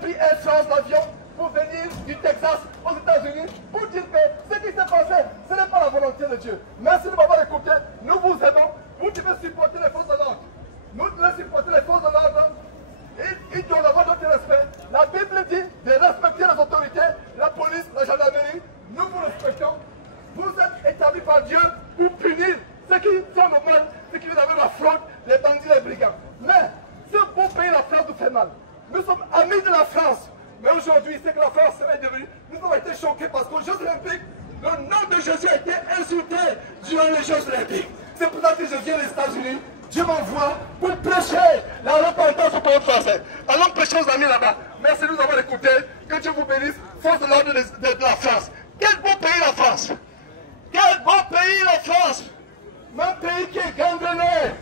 pris Air France d'avion pour venir du Texas aux États-Unis pour dire que ce qui s'est passé, ce n'est pas la volonté de Dieu. Merci de m'avoir écouté. Nous vous aimons. Vous devez supporter les forces de l'ordre. Nous devons supporter les forces de l'ordre. Ils doivent avoir notre respect. La Bible dit de respecter les autorités, la police, la gendarmerie. Nous vous respectons. Vous êtes établis par Dieu pour punir ceux qui sont au mal, ceux qui viennent avec la fraude, les bandits, les brigands. Mais ce beau pays, la France, nous fait mal. Nous sommes amis de la France. Mais aujourd'hui, c'est que la France est devenue. Nous avons été choqués parce qu'aux Jeux Olympiques, le nom de Jésus a été insulté durant les Jeux Olympiques. C'est pour ça que je viens des États-Unis. Dieu m'envoie pour prêcher la repentance au peuple français. Allons prêcher aux amis là-bas. Merci de nous avoir écoutés. Que Dieu vous bénisse. Force de l'ordre de la France. Quel beau pays la France. Quel beau pays la France. Un pays qui est gangréné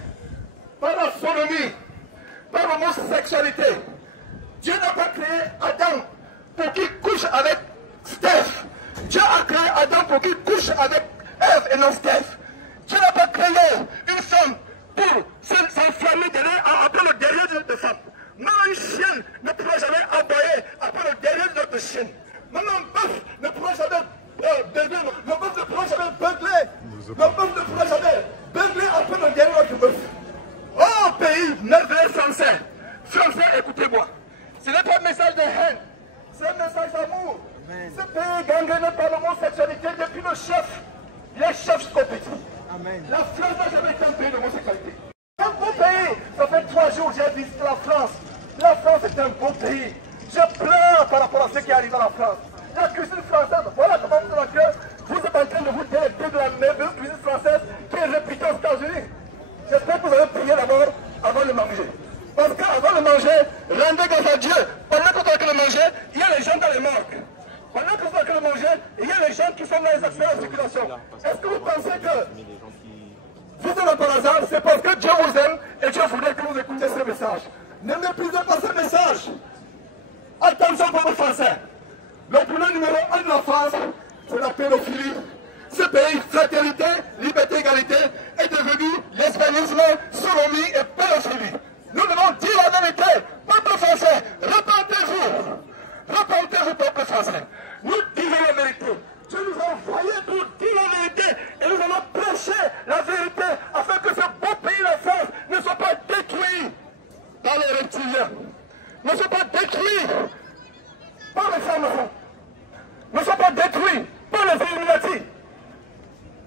par la sodomie, par l'homosexualité. Dieu n'a pas créé Adam pour qu'il couche avec Steph. Dieu a créé Adam pour qu'il couche avec Ève et non Steph. Dieu n'a pas créé une femme pour s'enflammer après le derrière de notre femme. Même une chienne ne pourra jamais aboyer après le derrière de notre chienne. Même un bœuf ne pourra jamais beugler. Le bœuf ne pourra jamais beugler. Le bœuf ne pourra jamais beugler après le derrière de notre bœuf. Oh pays merveilleux français. Français, écoutez-moi. Ce n'est pas un message de haine. C'est un message d'amour. Ce pays est gangréné par l'homosexualité depuis le chef. Les chefs jusqu'au petit. La France n'a jamais été un pays d'homosexualité. Un beau pays. Ça fait 3 jours que j'ai visité la France. La France est un beau pays. Je pleure par rapport à ce qui arrive à la France. La cuisine française, voilà comment vous êtes en train de vous délecter de la merveilleuse cuisine française qui est réputée aux États-Unis. J'espère que vous avez prié d'abord avant de manger. Parce qu'avant de manger, rendez grâce à Dieu. Pendant que vous êtes en train de manger, il y a les gens dans les morgues. Pendant que vous êtes en train de manger, il y a les gens qui sont dans les accidents de circulation. Est-ce que vous pensez que vous êtes là par hasard? C'est parce que Dieu vous aime et Dieu voudrait que vous écoutiez ce message. Ne méprisez pas ce message. Attention pour les Français. Le problème numéro 1 de la France, c'est la pédophilie. Ce pays, fraternité, liberté, égalité, est devenu lesbianisme, sodomie et pédophilie. Nous devons dire la vérité. Peuple français, repentez-vous. Repentez-vous, peuple français. Nous disons la vérité. Dieu nous a envoyés pour dire la vérité. Et nous allons prêcher la vérité afin que ce beau pays, la France, ne soit pas détruit par les reptiliens. Ne soit pas détruit par les francs-maçons. Ne soit pas détruit par les Illuminati.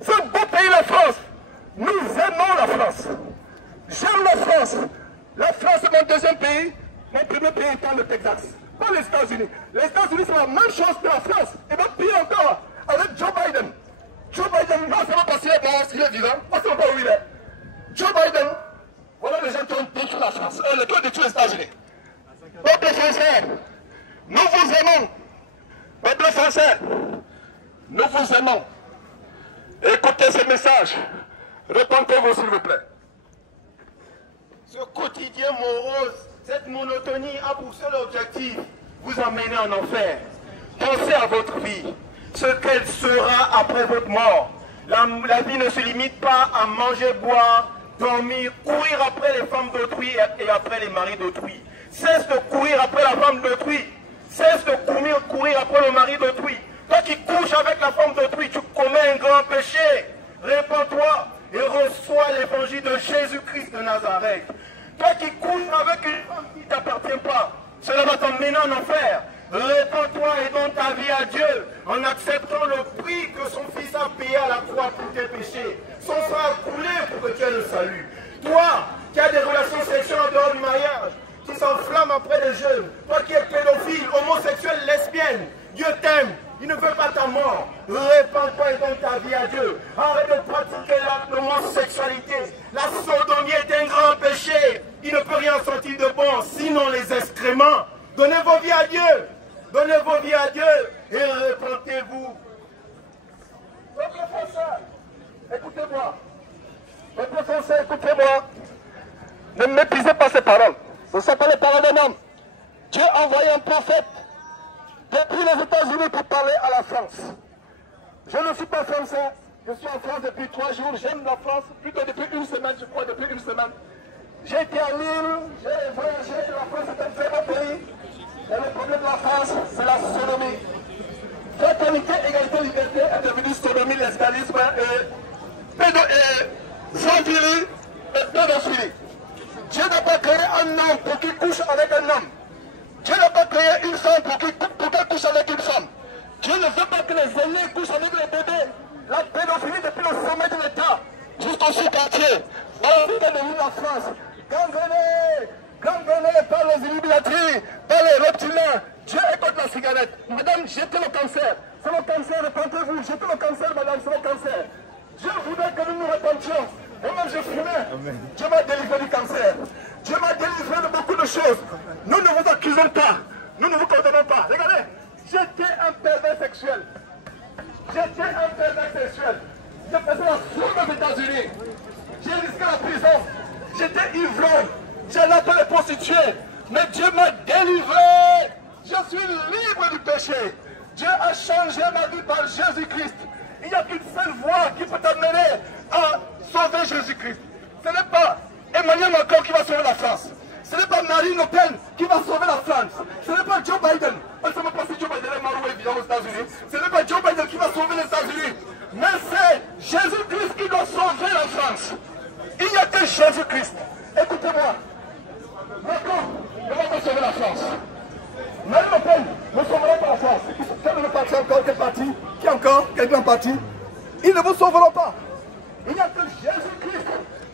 Ce beau pays, la France, nous aimons la France. J'aime la France. La France est mon deuxième pays. Mon premier pays étant le Texas. Pas les États-Unis. Les États-Unis, c'est la même chose que la France. Et même pire encore, avec Joe Biden. Joe Biden, non seulement parce qu'il est mort, s'il est vivant, on ne sait pas où il est. Joe Biden, voilà les gens qui ont détruit la France. Qui ont détruit les États-Unis. Peuple français, nous vous aimons. Peuple français, nous vous aimons. Écoutez ce message. Repentez-vous, s'il vous plaît. Ce quotidien morose, cette monotonie a pour seul objectif vous emmener en enfer. Pensez à votre vie, ce qu'elle sera après votre mort. La vie ne se limite pas à manger, boire, dormir, courir après les femmes d'autrui et après les maris d'autrui. Cesse de courir après la femme d'autrui. Cesse de courir après le mari d'autrui. Toi qui couches avec la femme d'autrui, tu commets un grand péché. Répands-toi et reçois l'évangile de Jésus-Christ de Nazareth. Toi qui couches avec une femme qui ne t'appartient pas, cela va t'emmener en enfer. Répands-toi et donne ta vie à Dieu en acceptant le prix que son Fils a payé à la croix pour tes péchés. Son sang a coulé pour que tu aies le salut. Toi qui as des relations sexuelles en dehors du mariage, qui s'enflamme après les jeunes, toi qui es pédophile, homosexuel, lesbienne, Dieu t'aime, il ne veut pas ta mort. Répands-toi et donne ta vie à Dieu. Arrête de pratiquer l'homosexualité. La sodomie est un grand péché. Il ne peut rien sortir de bon, sinon les excréments. Donnez vos vies à Dieu. Donnez vos vies à Dieu et repentez-vous. Peuple français, écoutez-moi. Peuple français, écoutez-moi. Ne méprisez pas ces paroles. Ce ne sont pas les paroles d'un homme. Dieu a envoyé un prophète depuis les États-Unis pour parler à la France. Je ne suis pas français. Je suis en France depuis 3 jours. J'aime la France plutôt depuis une semaine, je crois, depuis une semaine. J'ai été à Lille, j'ai voyagé. La France est un très beau pays. lesbianisme zoophilie et pédophilie. Dieu n'a pas créé un homme pour qu'il couche avec un homme. Dieu n'a pas créé une femme pour qu'elle couche avec une femme. Dieu ne veut pas que les aînés couchent avec les bébés. La pédophilie depuis le sommet de l'État jusqu'au sous-quartier. Voilà ce qu'est devenu la France. Gangrenée par les Illuminati, par les reptiliens. Dieu est contre la cigarette. Madame, jetez le cancer. C'est le cancer, répentez-vous. Jetez le cancer, madame, c'est le cancer. Dieu voudrait que nous nous répentions. Moi-même, je fumais. Dieu m'a délivré du cancer. Dieu m'a délivré de beaucoup de choses. Nous ne vous accusons pas. Nous ne vous condamnons pas. Regardez, j'étais un pervers sexuel. J'étais un pervers sexuel. J'ai passé la foule aux États-Unis. J'ai risqué la prison. J'étais ivrogne. J'allais après les prostituées. Mais Dieu m'a délivré. Je suis libre du péché. Dieu a changé ma vie par Jésus-Christ. Il n'y a qu'une seule voie qui peut t'amener à sauver Jésus-Christ. Ce n'est pas Emmanuel Macron qui va sauver la France. Ce n'est pas Marine Le Pen qui va sauver la France. Ce n'est pas Joe Biden. On ne sait même pas si Joe Biden est mort ou vivant aux États-Unis. Ce n'est pas Joe Biden qui va sauver les États-Unis. Mais c'est Jésus-Christ qui doit sauver la France. Il n'y a que Jésus-Christ. Écoutez-moi. Macron ne va pas sauver la France. Marine Le Pen ne sauvera pas la France. Quel est le parti encore? Quel parti? Qui encore? Quel grand parti? Ils ne vous sauveront pas. Il n'y a que Jésus-Christ.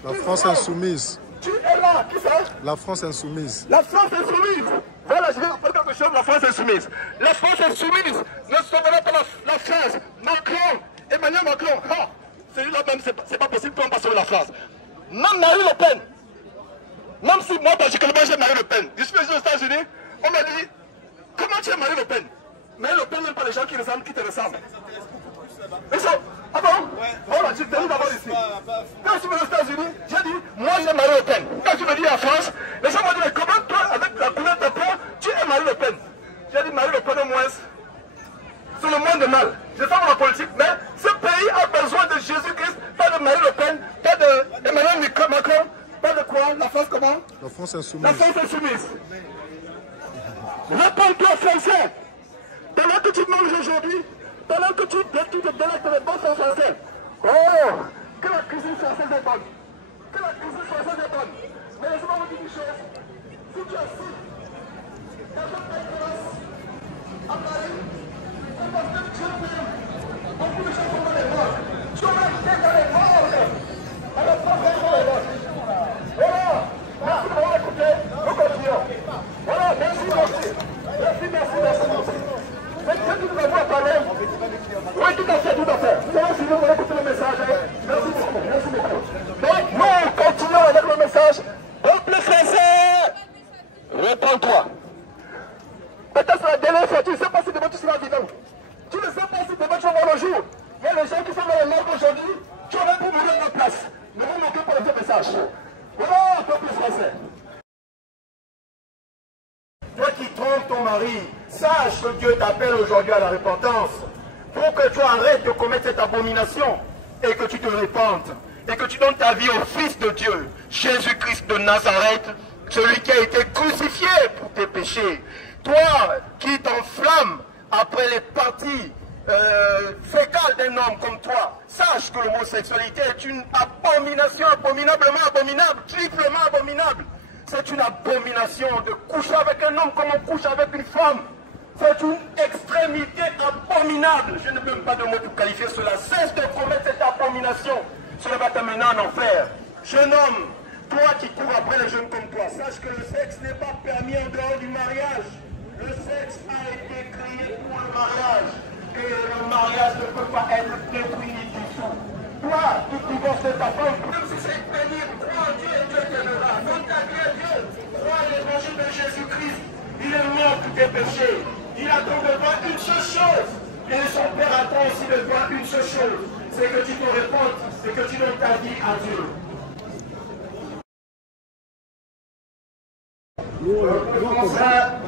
La France insoumise. Tu es là, qui c'est? La France insoumise. La France insoumise. Voilà, je vais rappeler quelque chose, la France insoumise. La France insoumise ne sauvera pas la France. Macron, Emmanuel Macron, celui-là même, c'est pas possible qu'on va sauver la France. Même Marine Le Pen, même si moi, particulièrement, j'ai Marine Le Pen. Je suis venu aux États-Unis, on m'a dit, comment tu es Marine Le Pen? Marine Le Pen n'aime pas les gens qui te ressemblent. Et ça, ah bon? Voilà, je t'ai dit d'abord ici. Quand je suis venu aux États-Unis, j'ai dit, moi j'ai Marine Le Pen. Quand je suis venu en France, les gens m'ont dit, mais comment toi, avec la couleur de ta peau, tu es Marine Le Pen? J'ai dit, Marine Le Pen au moins, c'est le monde de mal. Je fais la politique, mais ce pays a besoin de Jésus-Christ, pas de Marine Le Pen, pas de Emmanuel Macron, pas de quoi? La France comment? La France insoumise. La France insoumise. Réponds-toi français. Pendant que tu manges aujourd'hui, pendant que tu te délectes les bons français. Oh, que la cuisine française est bonne. Que la cuisine française est bonne. Mais laissez-moi vous dire une chose. Si tu es assis dans un pays à Paris, c'est parce que Dieu t'aime. Beaucoup de gens sont dans les morts. Tu aurais été dans les morts. Alors, pas vraiment les morts. Voilà. Merci de m'avoir écouté. Nous continuons. Voilà, merci. Mais que tu nous avons parlé. Oui, tout à fait. Vous allez suivre, vous allez écouter le message. Merci beaucoup. Donc, nous continuons avec le message. Peuple français, réponds-toi. Peut-être c'est la dernière fois, tu ne sais pas si demain tu seras vivant. Tu ne sais pas si demain tu vas voir le jour. Il y a les gens qui sont dans le monde aujourd'hui, tu aurais pu mourir à la place. Ne vous manquez pas de ce message. Voilà, peuple français. Toi qui trompes ton mari, sache que Dieu t'appelle aujourd'hui à la repentance pour que tu arrêtes de commettre cette abomination et que tu te répandes et que tu donnes ta vie au Fils de Dieu, Jésus-Christ de Nazareth, celui qui a été crucifié pour tes péchés. Toi qui t'enflammes après les parties fécales d'un homme comme toi, sache que l'homosexualité est une abomination abominablement abominable, triplement abominable. C'est une abomination de coucher avec un homme comme on couche avec une femme. C'est une extrémité abominable. Je ne peux même pas de mots pour qualifier cela. Cesse de commettre cette abomination. Cela va t'amener en enfer. Jeune homme, toi qui cours après les jeunes comme toi, sache que le sexe n'est pas permis en dehors du mariage. Le sexe a été créé pour le mariage. Et le mariage ne peut pas être détruit du tout. Toi qui divorces de ta femme, même si c'est pénible, crois en Dieu et Dieu t'aimera. Donne ta vie à Dieu. Crois à l'évangile de Jésus-Christ. Il est mort pour tes péchés. Il attend de toi une seule chose. Et son Père attend aussi de toi une seule chose. C'est que tu te répondes et que tu donnes ta vie à Dieu.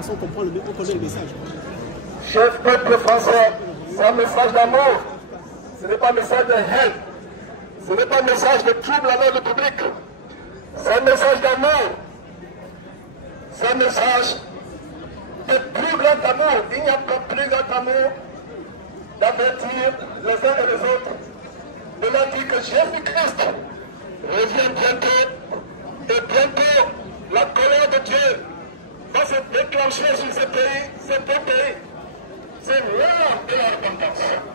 On comprend on connaît le message. Chef peuple français, c'est un message d'amour. Ce n'est pas un message de haine. Ce n'est pas un message de trouble à l'ordre public. C'est un message d'amour. C'est un message de plus grand amour. Il n'y a pas plus grand amour d'avertir les uns et les autres il a dit que Jésus-Christ revient bientôt. Et bientôt, la colère de Dieu va se déclencher sur ce pays, ce beau pays. C'est l'heure de la repentance.